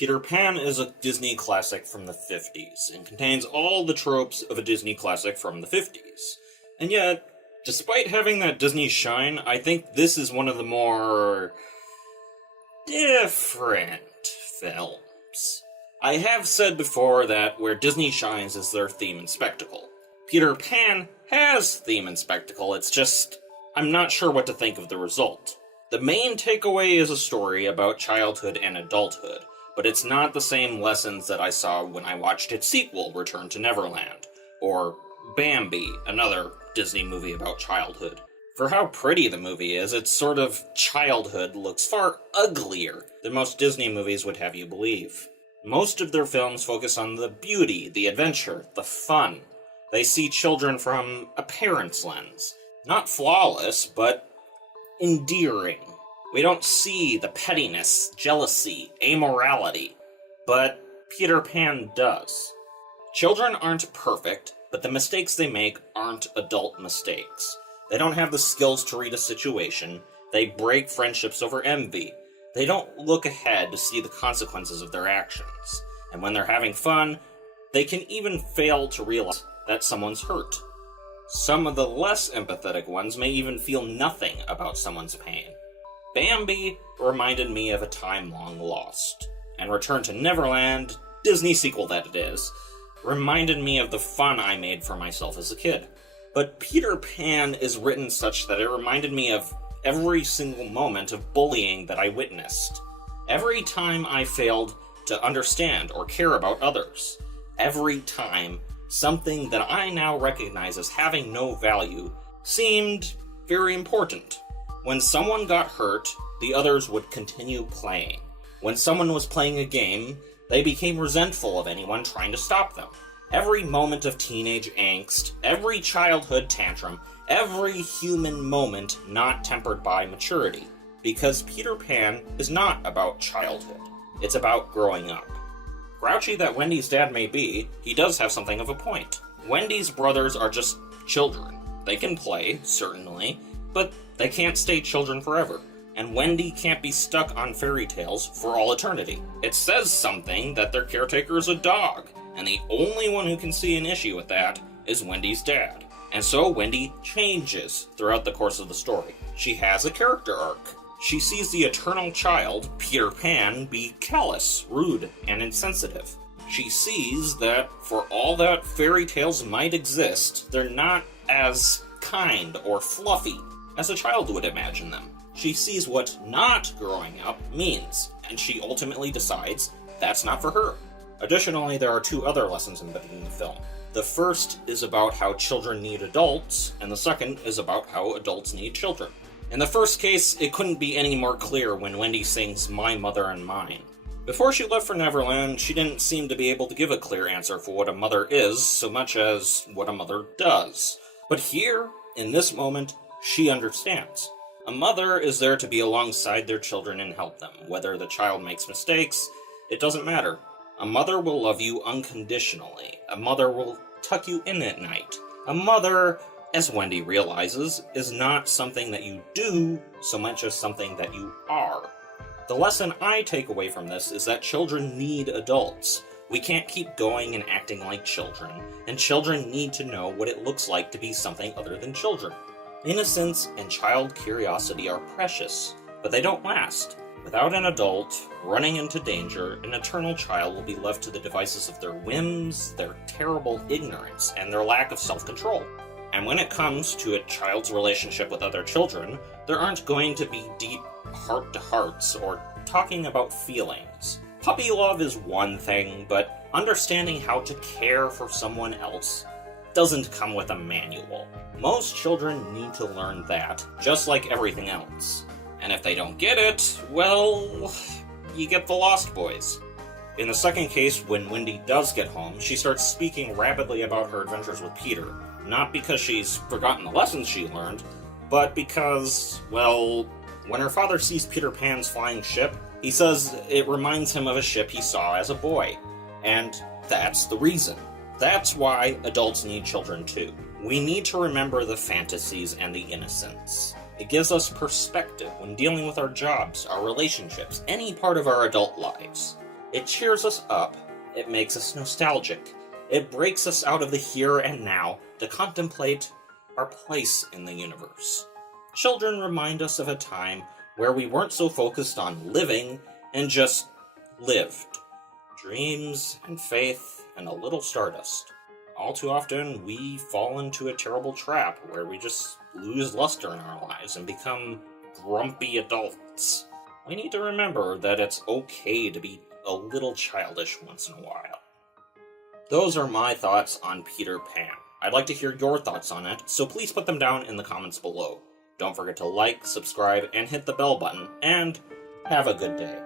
Peter Pan is a Disney classic from the 50s, and contains all the tropes of a Disney classic from the 50s. And yet, despite having that Disney shine, I think this is one of the more different films. I have said before that where Disney shines is their theme and spectacle. Peter Pan has theme and spectacle, it's just, I'm not sure what to think of the result. The main takeaway is a story about childhood and adulthood, but it's not the same lessons that I saw when I watched its sequel, Return to Neverland, or Bambi, another Disney movie about childhood. For how pretty the movie is, its sort of childhood looks far uglier than most Disney movies would have you believe. Most of their films focus on the beauty, the adventure, the fun. They see children from a parent's lens. Not flawless, but endearing. We don't see the pettiness, jealousy, amorality, but Peter Pan does. Children aren't perfect, but the mistakes they make aren't adult mistakes. They don't have the skills to read a situation. They break friendships over envy. They don't look ahead to see the consequences of their actions. And when they're having fun, they can even fail to realize that someone's hurt. Some of the less empathetic ones may even feel nothing about someone's pain. Bambi reminded me of a time long lost, and Return to Neverland, Disney sequel that it is, reminded me of the fun I made for myself as a kid. But Peter Pan is written such that it reminded me of every single moment of bullying that I witnessed. Every time I failed to understand or care about others. Every time something that I now recognize as having no value seemed very important. When someone got hurt, the others would continue playing. When someone was playing a game, they became resentful of anyone trying to stop them. Every moment of teenage angst, every childhood tantrum, every human moment not tempered by maturity. Because Peter Pan is not about childhood. It's about growing up. Grouchy that Wendy's dad may be, he does have something of a point. Wendy's brothers are just children. They can play, certainly, but they can't stay children forever. And Wendy can't be stuck on fairy tales for all eternity. It says something that their caretaker is a dog, and the only one who can see an issue with that is Wendy's dad. And so Wendy changes throughout the course of the story. She has a character arc. She sees the eternal child, Peter Pan, be callous, rude, and insensitive. She sees that for all that fairy tales might exist, they're not as kind or fluffy as a child would imagine them. She sees what not growing up means, and she ultimately decides that's not for her. Additionally, there are two other lessons embedded in the film. The first is about how children need adults, and the second is about how adults need children. In the first case, it couldn't be any more clear when Wendy sings My Mother and Mine. Before she left for Neverland, she didn't seem to be able to give a clear answer for what a mother is so much as what a mother does. But here, in this moment, she understands. A mother is there to be alongside their children and help them. Whether the child makes mistakes, it doesn't matter. A mother will love you unconditionally. A mother will tuck you in at night. A mother, as Wendy realizes, is not something that you do so much as something that you are. The lesson I take away from this is that children need adults. We can't keep going and acting like children, and children need to know what it looks like to be something other than children. Innocence and child curiosity are precious, but they don't last. Without an adult running into danger, an eternal child will be left to the devices of their whims, their terrible ignorance, and their lack of self-control. And when it comes to a child's relationship with other children, there aren't going to be deep heart-to-hearts or talking about feelings. Puppy love is one thing, but understanding how to care for someone else doesn't come with a manual. Most children need to learn that, just like everything else. And if they don't get it, well, you get the Lost Boys. In the second case, when Wendy does get home, she starts speaking rapidly about her adventures with Peter. Not because she's forgotten the lessons she learned, but because, well, when her father sees Peter Pan's flying ship, he says it reminds him of a ship he saw as a boy. And that's the reason. That's why adults need children too. We need to remember the fantasies and the innocence. It gives us perspective when dealing with our jobs, our relationships, any part of our adult lives. It cheers us up, it makes us nostalgic, it breaks us out of the here and now to contemplate our place in the universe. Children remind us of a time where we weren't so focused on living and just lived. Dreams and faith and a little stardust. All too often, we fall into a terrible trap where we just lose luster in our lives and become grumpy adults. We need to remember that it's okay to be a little childish once in a while. Those are my thoughts on Peter Pan. I'd like to hear your thoughts on it, so please put them down in the comments below. Don't forget to like, subscribe, and hit the bell button, and have a good day.